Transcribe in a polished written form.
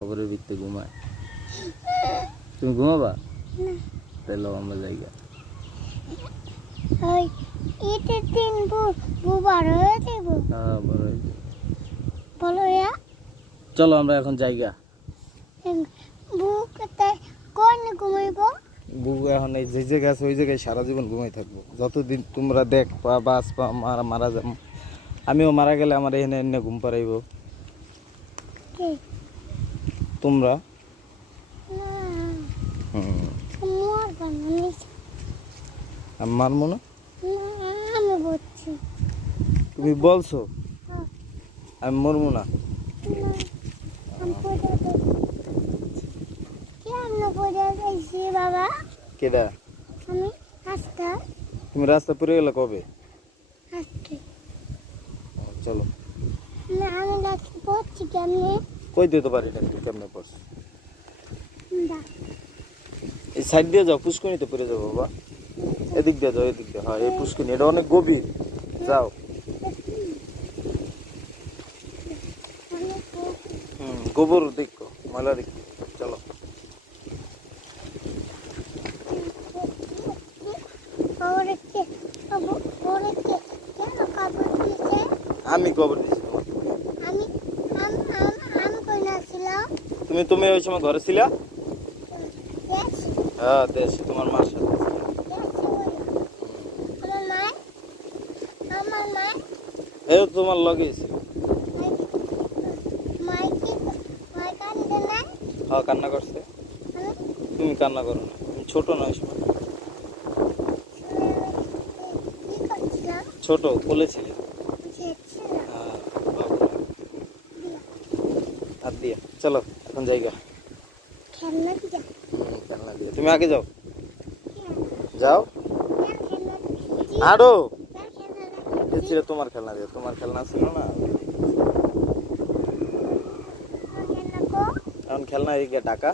খবরের ভিত্তে ঘুমায়। তুমি ঘুমাবা? তাহলে আমরা জায়গা চলো আমরা এখন জায়গা বুবু এখন এই যে জায়গা আছে ওই জায়গায় সারা জীবন ঘুমাই থাকবো যতদিন তোমরা দেখ পা বাস পা মারা যাব। আমিও মারা গেলে আমার এখানে এনে ঘুম পাড়াইব তোমরা। আমি মারবো না? তুমি বলছো আমি মরবো না? কেডা? তুমি রাস্তা পড়ে গেলে কবে? চলো কই দিতে পারি না তুমি কেমনে পড়ছ? এই সাইড দিয়ে যাও, পুষ্করিতে পড়ে যাবো বাবা। এদিক দিয়ে যাও, এদিক দিয়ে। হ্যাঁ এই পুষ্করিণী, এটা অনেক গভীর, যাও। গোবর দেখো, ময়লা দেখো, চলো। আমি গোবর দিছি। তুমি ওই সময় ঘরে ছিলা? হ্যাঁ দেশ তোমার মার সাথে। এই তোমার লগে ছিল। হ্যাঁ কান্না করছে। তুমি কান্না করো না, তুমি ছোট না ওই সময়। ছোট কোলে ছিলে। হাত দিয়ে চলো এখন জায়গা খেলনা দিয়ে। তুমি আগে যাও, যাও আরো ছিল তোমার খেলনা দিয়ে। তোমার খেলনা ছিল না এখন খেলনা এদিকে ঢাকা।